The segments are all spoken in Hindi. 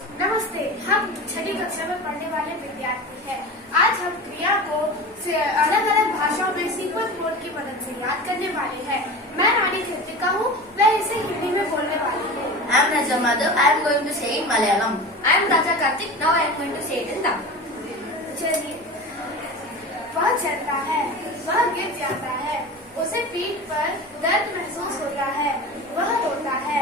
नमस्ते, हम छठी कक्षा में पढ़ने वाले विद्यार्थी हैं। आज हम क्रिया को अलग अलग भाषाओं में सीक्वेंस बोर्ड की मदद से याद करने वाले हैं। मैं रानी कृतिका हूँ, मैं इसे हिंदी में बोलने वाली हूँ। I am Raja Madhav. I am going to say it Malayalam. I am Raja Karthik. Now I am going to say it in Tamil. चलिए, वह चलता है, वह गिर जाता है, उसे पीठ पर दर्द महसूस होता है, वह रोता है,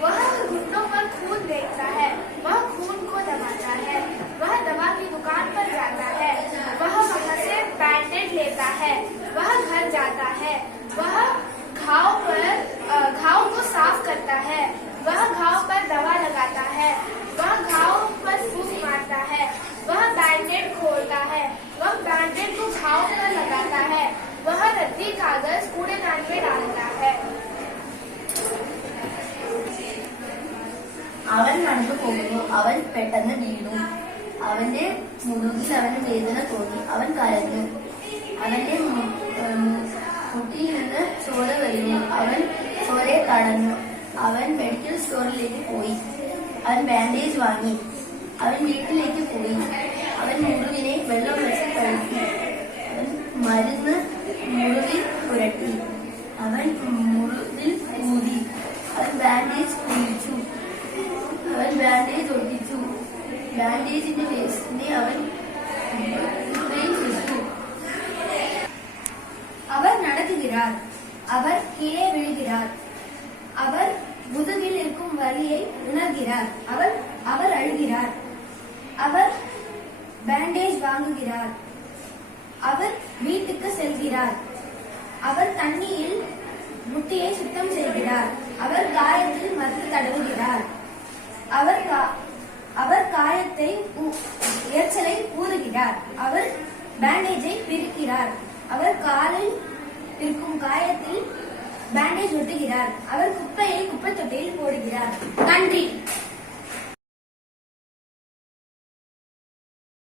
वह घुटनों पर खून देखता है, वह खून को दबाता है, वह दवा की दुकान पर जाता है, वह वहां से बैंडेड लेता है, वह घर जाता है, वह घाव को साफ करता है, वह घाव पर दवा लगाता है, वह घाव पर फूंक मारता है, वह बैंडेड खोलता है, वह बैंडेड को घाव पर लगाता है, वह रद्दी कागज कूड़ेदान में डालता है। അവൻ നടന്നു പോകുന്നു. അവൻ പെട്ടെന്ന് വീണു. അവന്റെ മുതുകിൽ അവന് വേദന തോന്നി. അവൻ കരഞ്ഞു. അവന്റെ മുട്ടിൽ നിന്ന് ചോര വരുന്നു. അവൻ ചോരയെ തടഞ്ഞു. അവൻ മെഡിക്കൽ സ്റ്റോറിലേക്ക് പോയി. അവൻ ബാൻഡേജ് വാങ്ങി. അവൻ വീട്ടിലേക്ക് പോയി. അവൻ മുറിവിനെ വെള്ളം വെച്ച് കഴുകി. അവൻ മരുന്ന് മുറിവിൽ പുരട്ടി. അവൻ മുറിവിൽ ഊതി. അവൻ ബാൻഡേജ് കുഴിച്ചു. അവൻ ബാൻഡേജ് ഒട്ടിച്ചു. ബാൻഡേജിന്റെ വേസ്റ്റിനെ അവൻ വിട്ടു. அவர் நடக்குகிறார். அவர் கீழே விழுகிறார். அவர் முதுகில் இருக்கும் வலியை உணர்கிறார். அவர் அழுகிறார். அவர் பேண்டேஜ் வாங்குகிறார். அவர் வீட்டுக்கு செல்கிறார். அவர் தண்ணியில் முட்டியை சுத்தம் செய்கிறார். அவர் காயத்தில் மருந்து தடவுகிறார். அவர் காயத்தை எரிச்சலை ஊறுகிறார். அவர் பேண்டேஜை பிரிக்கிறார். அவர் காலில் இருக்கும் காயத்தில் பேண்டேஜ் ஒட்டுகிறார். அவர் குப்பையை குப்பை தொட்டியில் போடுகிறார். நன்றி.